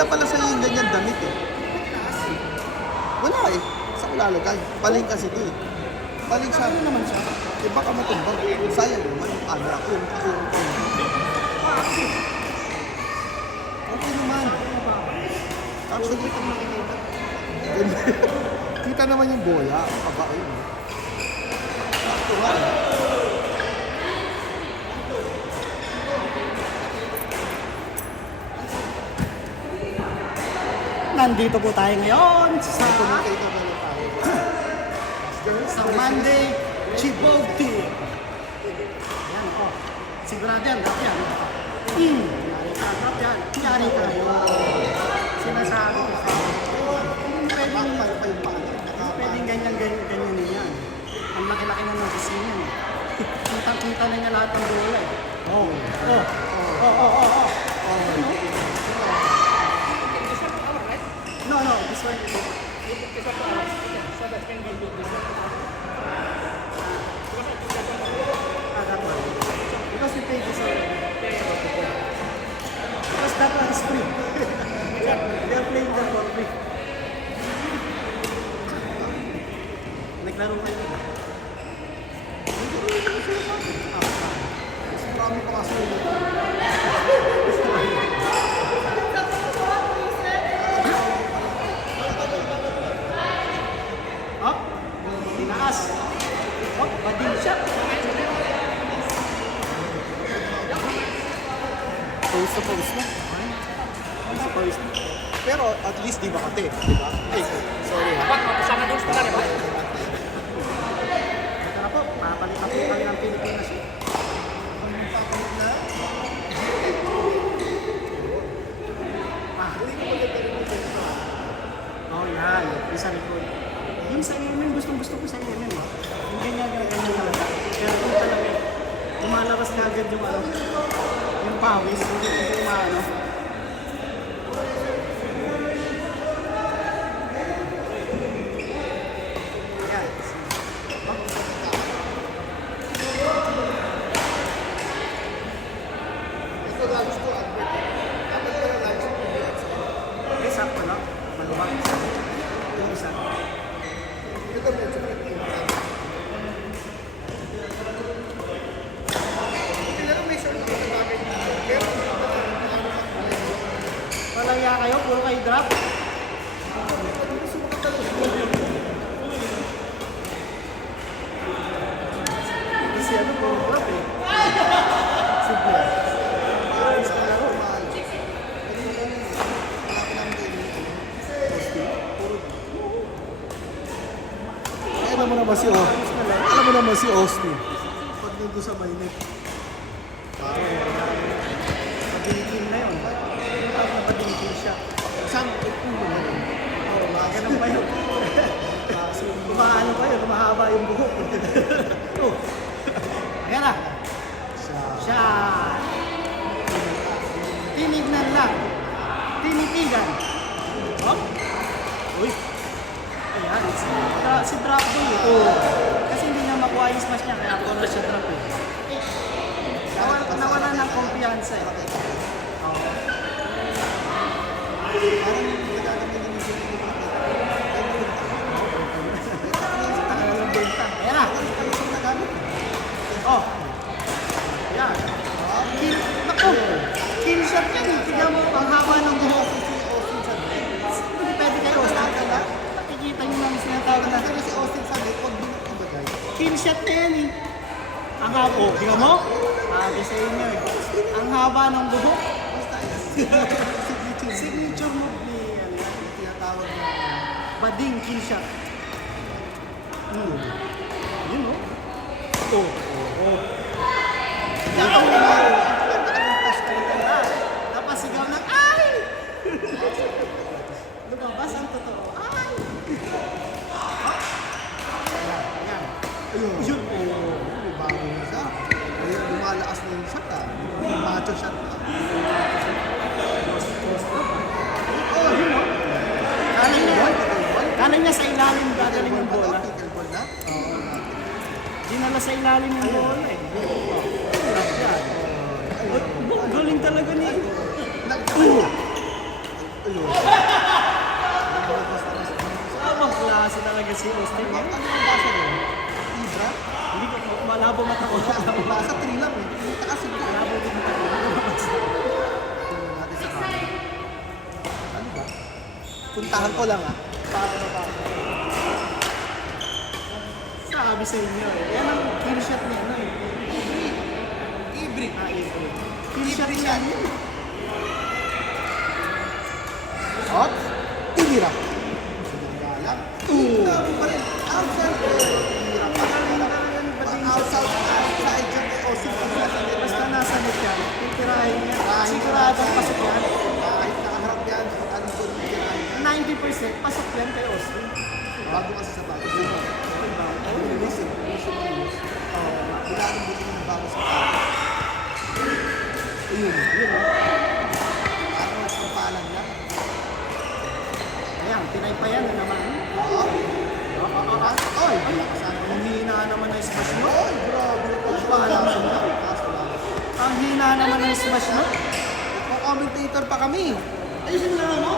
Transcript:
Maganda pala sa'yo yung ganyan damit eh. Wala eh. Saan ko lalagay? Paling kasi ito eh. Paling sa ano naman siya. Eh baka matumbang. Sayang naman yung camera ko. Okay naman. Actually, ito makikita. Kita naman yung bola. Aba, yun. Ito nga eh. Nandito po tayo ngayon sa Monday Chibog Team. Ayan po. Sigurado yan, lahat yan. Yari ka. Sinasabi ko sa pwedeng ganyan yan. Ang laki-laki na ng kusina. Kita na niya lahat ng bola eh. No, this one. That one. Because we paid this one. Because that one is free. They are playing that for free. Naglaro kayo. Marami pa kasi yun. Tinaas. Bading siya. Post na. Pero at least di makate, di ba? Ay, sorry ha. Kasama doon sa di ba? Ito na po, papalitan po kami ng Pilipinas. Oh, yan. Isa likod. Yung sa MM, gustong-gusto ko sa MM. Yung ganyan talaga. Pero kung talaga, lumalabas na agad yung yung pawis, yung maano. Ayan. Isa po, no? Maluwag isa. Yung isa. Palaya kayo, puro kayo drop. Kasi ano, puro drop eh. Simple. Alam mo naman si Austin. Pag nandun sa mainit. Padingkin na yun. Padingkin siya. Saan? Ulo na yun. Ganun pa yun. Kumaano pa yun, mahaba yung buhok. Ayan na. Siya. Tinignan lang. Tinitigan. Oh? Uy. Ayan. Si drop doon eh. Kasi hindi niya makuha yung smash niya. Kaya ako na siya drop eh. Nawala ng kumpiyansa eh. Parang nagagamitin yung sila ng Ayan na. Oh. Ayan. Naku. Kill shot yan eh. Tignan mo, ang haba ng buhok. Hindi pwede kayo. Nakikita nyo lang sinatawag na. Si Austin sa likod, binagay. Kill shot na yan eh. Ang haba. Oh, tignan mo. Sabi sa inyo eh. Ang haba ng buhok. Signature move ni tinatawag na bading kill shot. Yun o. Napasigaw ng ay! Lumabas ang totoo. Ay! Ayan. Yun. Bago na siya. Ayun, lumalakas na yung shot ah. Macho shot ah. Yun o. Kala niya sa ilalim gagaling yung bola. Pickleball na? Dinala sa ilalim yung bola eh. Galing talaga ni... Ayun. Tamang klase talaga si Austin. Ano yung basa doon? Ibra? Hindi ko, malabo mata ko. Basa 3 lang eh. Pumunta kasi doon. Malabo din mata ko. Tingnan natin sa camera. Ano ba? Puntahan ko lang ah. Sabi sa inyo eh. Yan ang kill shot niya. Ano eh. Ibri. Kill shot niya. Hot? Ibira. Galang. Dami pa rin. Outside. Ibira pa. Outside dyan kay Osim. Basta nasa net yan, titirahin niya. Siguradong pasok yan. Kahit nakaharap yan. Anong good yan? 90% pasok yan kay Austin. Bago kasi sa bago. Linis eh. Wala nang buti ng bago sa bago. Ayun. Ano sa palang lang. Ayan, pinay pa yan na naman. Oo. Oy! Ang hina naman ng smash mo. Oy! Grabe. Ang hina naman ng smash mo. Commentator pa kami. Ayusin mo lang mo.